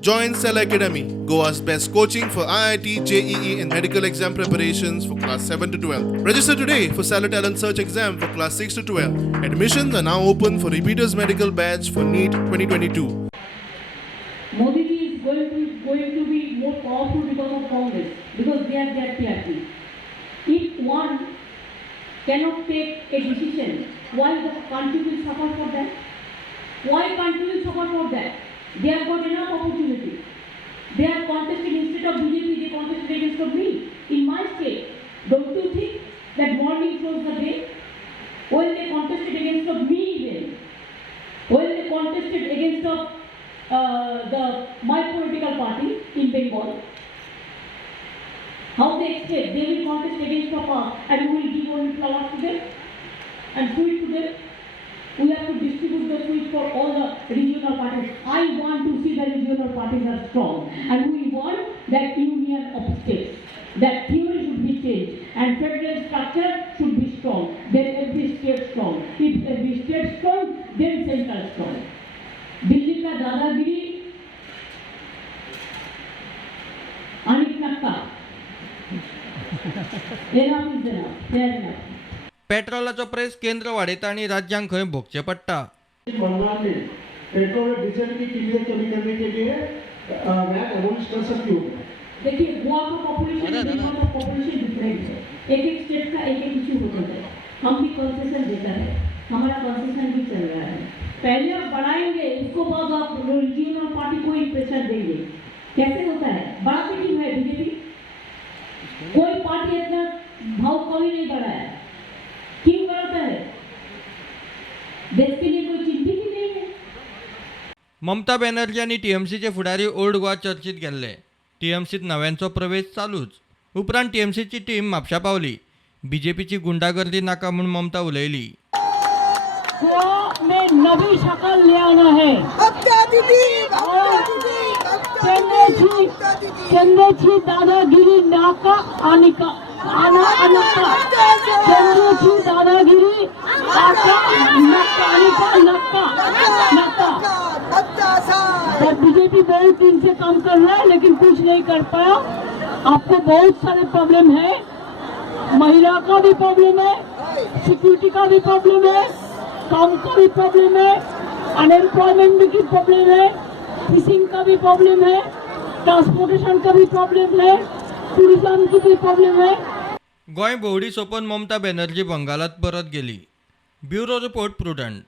Join Cell Academy, Goa's best coaching for IIT, JEE and medical exam preparations for class 7 to 12. Register today for Cell Talent Search exam for class 6 to 12. Admissions are now open for repeaters medical batch for NEET 2022. Modi ji is going to be more powerful because of Congress, because they are their PRT. If one cannot take a decision, why the country will suffer for that? Why country will suffer for that? They have got enough opportunity. They are contesting instead of BJP, they contested against of me. In my state, don't you think that morning shows the day? When they contested against of me even, when they contested against of my political party in Bengal, how they expect they will contest against of us and we will give only flowers to them and sweet to them. We have to distribute the sweets for all the regional parties. I want to see the regional parties are strong, and we want that union of states. That theory should be changed, and federal structure should be strong. Then every state strong. If every state strong, then central strong. Delhi का दादागिरी अनिक नक्का. Enough is enough. Fair enough. पेट्रोलाचो price केंद्र वाडयता आणि राज्यांक खंय भोगचे पडटा. बंगाल में पेट्रोल और डीजल की कीमतें कमी करने के लिए वैट अबॉलिश कर सकती हो. देखिए गोवा का पॉपुलेशन डिफरेंट है. एक स्टेट का एक इशू होता है. हम भी कंसेशन देता है, हमारा कंसेशन भी चल रहा है. पहले आप बढ़ाएंगे, उसको बाद आप रीजनल पार्टी को ही प्रेशर देंगे. कैसे होता है? बढ़ाती क्यों है बीजेपी? कोई पार्टी इतना भाव कभी नहीं बढ़ाया. क्यों बढ़ाता है? देश के लिए कोई चिंतित ही नहीं है. ममता बॅनर्जी आणि टीएमसीचे फुडारी ओल्ड गोवा चर्चीत गेल्ले. टीएमसीत नव्यांचो प्रवेश चालूच. उपरांत टीएमसीची टीम म्हापशा पावली. बीजेपीची गुंडागर्दी नाका म्हूण ममता उलयली. गोवा में नवी शक्ल ले आना है. चंद्रची दादागिरी नाका अनिका आना अनका. चंद्रची दादागिरी नाका नक्का अनिका नक्का नक्का. और बीजेपी बहुत दिन से काम कर रहा है लेकिन कुछ नहीं कर पाया. आपको बहुत सारे प्रॉब्लम है. महिला का भी प्रॉब्लम है, सिक्योरिटी का भी प्रॉब्लम है, काम का भी प्रॉब्लम है, अनएम्प्लॉयमेंट की प्रॉब्लम है, फिशिंग का भी प्रॉब्लम है, ट्रांसपोर्टेशन का भी प्रॉब्लम है, टूरिज्म की भी प्रॉब्लम है. गोंय भोंवडी सोंपोवन ममता बॅनर्जी बंगालात परत गेली. Bureau report prudent.